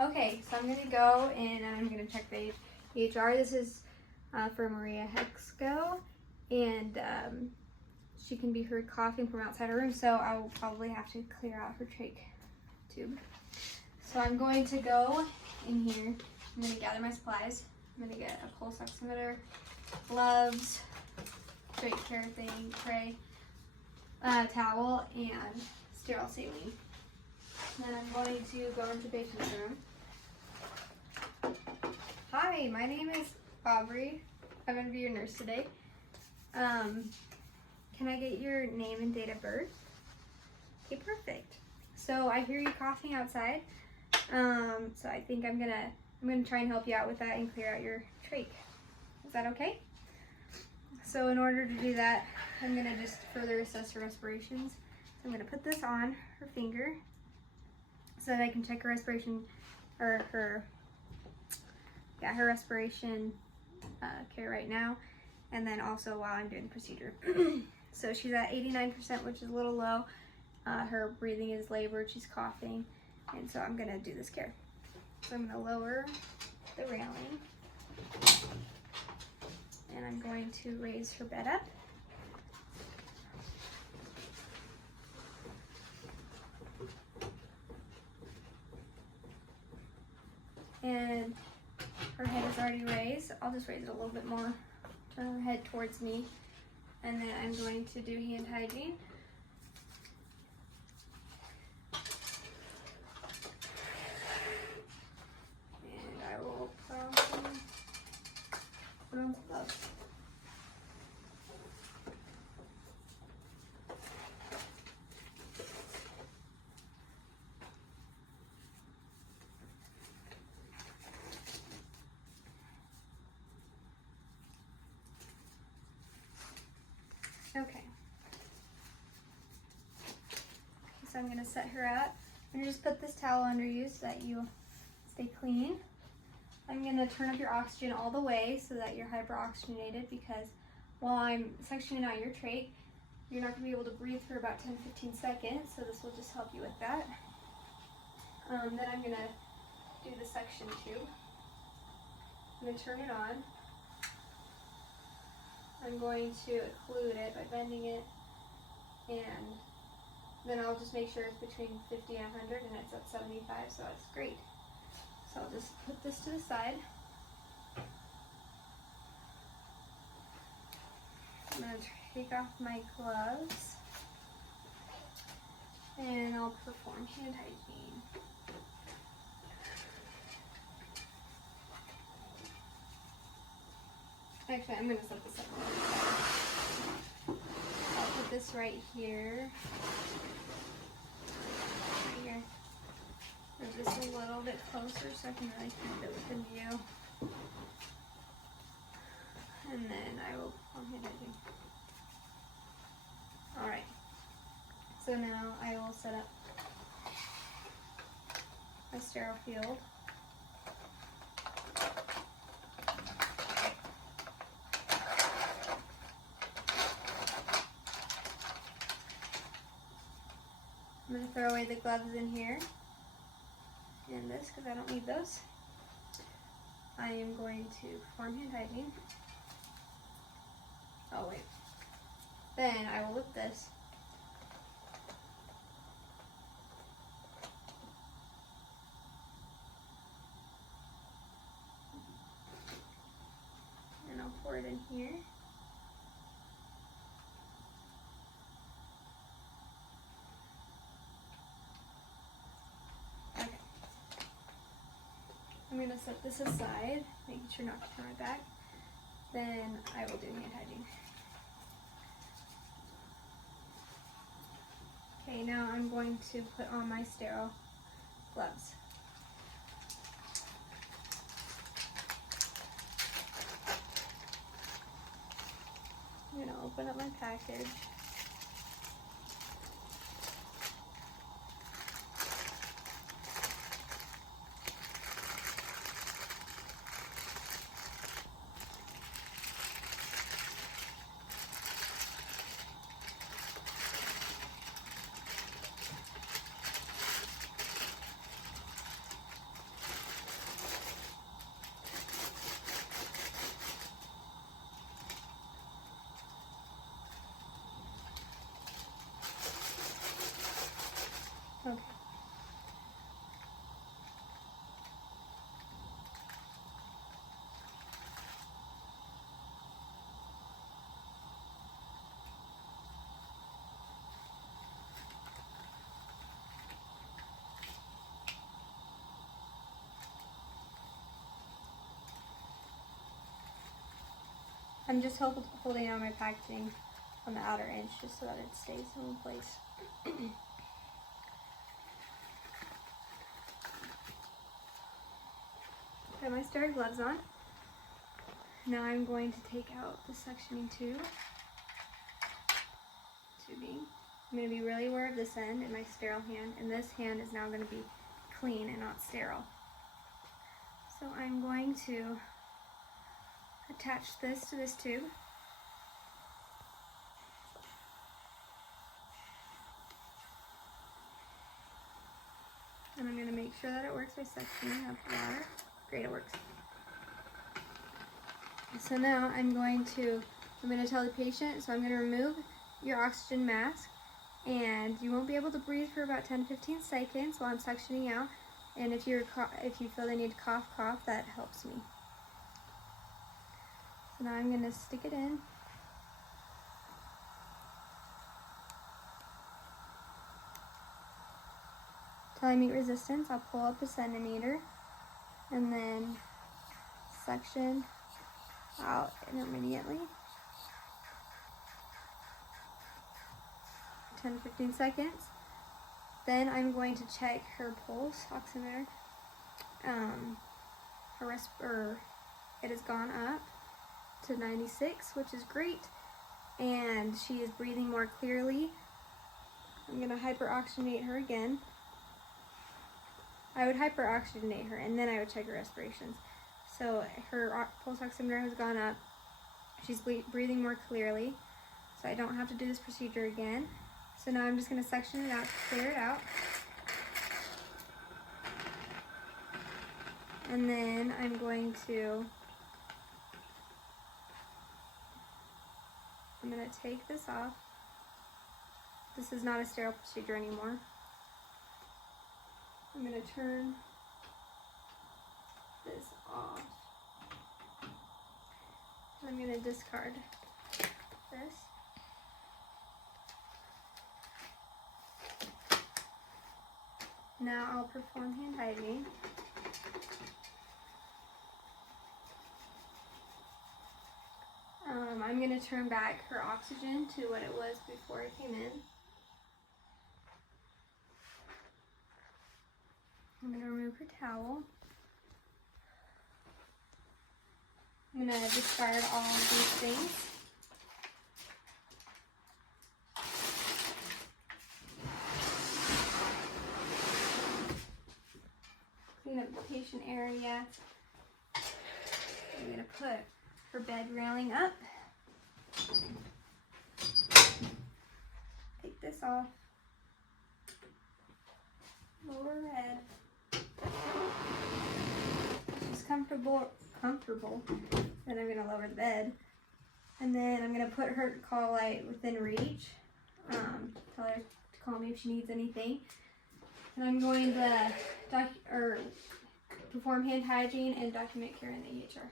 Okay, so I'm gonna go and I'm gonna check the EHR. This is for Maria Hexco, and she can be heard coughing from outside her room, so I will probably have to clear out her trach tube. So I'm going to go in here. I'm gonna gather my supplies. I'm gonna get a pulse oximeter, gloves, trach care thing, tray, towel, and sterile saline. Then I'm going to go into the patient's room. Hi, my name is Aubrey. I'm going to be your nurse today. Can I get your name and date of birth? Okay, perfect. So I hear you coughing outside. So I think I'm gonna try and help you out with that and clear out your trach. Is that okay? So in order to do that, I'm gonna just further assess her respirations. So I'm gonna put this on her finger so that I can check her respiration, or her respiration care right now, and then also while I'm doing the procedure. So she's at 89%, which is a little low. Her breathing is labored, she's coughing, and so I'm gonna do this care. So I'm gonna lower the railing, and I'm going to raise her bed up. And her head is already raised. I'll just raise it a little bit more, turn her head towards me, and then I'm going to do hand hygiene. And I will put on some gloves. Okay. So I'm gonna set her up. I'm gonna just put this towel under you so that you stay clean. I'm gonna turn up your oxygen all the way so that you're hyperoxygenated, because while I'm sectioning out your trach, you're not gonna be able to breathe for about 10-15 seconds, so this will just help you with that. Then I'm gonna do the suction tube. I'm gonna turn it on. I'm going to occlude it by bending it, and then I'll just make sure it's between 50 and 100, and it's at 75, so that's great. So I'll just put this to the side. I'm going to take off my gloves, and I'll perform hand hygiene. Actually, I'm going to set this up. I'll put this right here. Right here. Move this a little bit closer so I can really keep it within view. And then I will perform hand hygiene. Alright. So now I will set up a sterile field. I'm going to throw away the gloves in here and this because I don't need those. I am going to perform hand hygiene. Oh wait. Then I will lift this. And I'll pour it in here. I'm going to set this aside, making sure not to turn it back. Then I will do hand hygiene. Okay, now I'm going to put on my sterile gloves. I'm going to open up my package. I'm just holding on my packaging on the outer edge just so that it stays in place. Got my sterile gloves on. Now I'm going to take out the suctioning tubing. I'm going to be really aware of this end in my sterile hand, and this hand is now going to be clean and not sterile. So I'm going to attach this to this tube. And I'm going to make sure that it works by suctioning up the water. Great, it works. So now I'm going to tell the patient, so I'm going to remove your oxygen mask, and you won't be able to breathe for about 10-15 seconds while I'm suctioning out. And if you feel they need to cough, that helps me. So now I'm going to stick it in. Till I meet resistance, I'll pull up a centimeter and then suction out intermittently. 10-15 seconds. Then I'm going to check her pulse oximeter. It has gone up to 96, which is great, and she is breathing more clearly. I'm going to hyperoxygenate her again. I would hyperoxygenate her, and then I would check her respirations. So her pulse oximeter has gone up. She's breathing more clearly, so I don't have to do this procedure again. So now I'm just going to suction it out to clear it out. And then I'm going to take this off. This is not a sterile procedure anymore. I'm going to turn this off. I'm going to discard this. Now I'll perform hand hygiene. I'm going to turn back her oxygen to what it was before I came in. I'm going to remove her towel. I'm going to discard all of these things. Clean up the patient area. I'm going to put her bed railing up. Take this off. Lower her head. She's comfortable. Then I'm going to lower the bed. And then I'm going to put her call light within reach. Tell her to call me if she needs anything. And I'm going to perform hand hygiene and document care in the EHR.